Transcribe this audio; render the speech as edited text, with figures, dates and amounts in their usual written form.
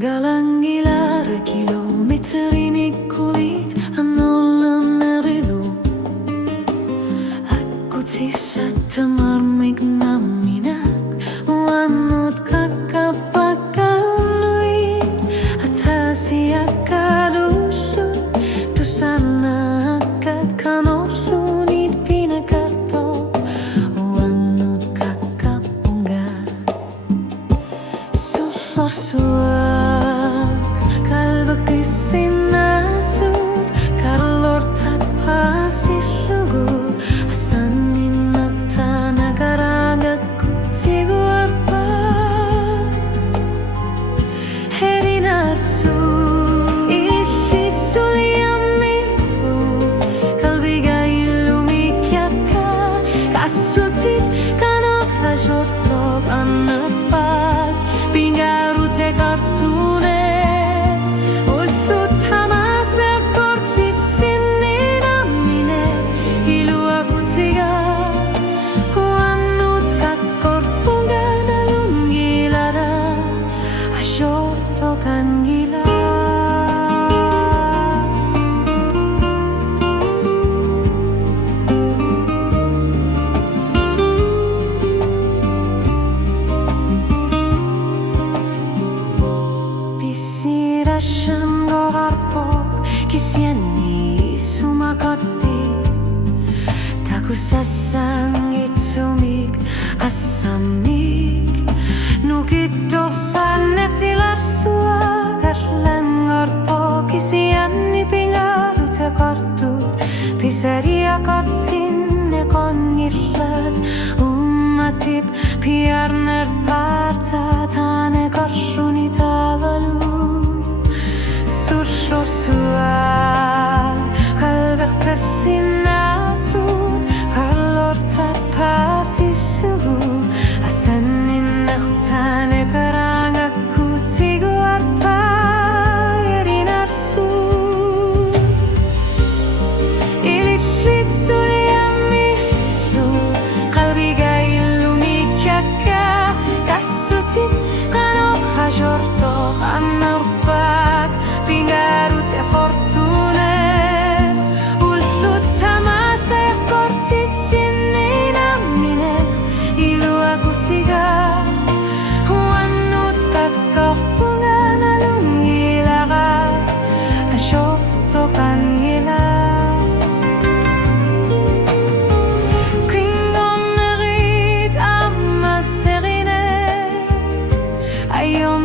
Galangilara kilometrini kulit anolan ridu. Aku tisa tamarmig naminak wanut kakapakaluit at hasiyakalusut tu sana akat kanorsunit pinakarto wanut kakapungga susorsuat sinasut karlor tagpasi sugu asanin nata nagaragagku tiguarpa herinarsu ilit suliamifu kalbiga ilumikyaka kasutit kanok hajortog anapag pingarute kartune kan gila Pisirasyan goharpo kisiani sumakotpi taku sasangit sumik asamik nukito saler silar suagar langorpo kisiani pingaru tekortut piseria kortsin ekongirlad umatip piarner parta tane korruni tavalu surshor suar kalbek sinasut karlor tapasi sugu asanin nahtane karangakku tiguarpa yerinarsu ilitlit suliamilu qalbiga ilumikyaka kasutit kanok hajorto anarpak pingarut e fortune ullut tamasa e kortit sinninamine ilu agutiga wannut kakkapungan alungilaga ashorto kangila klingon nerit amma serine ayon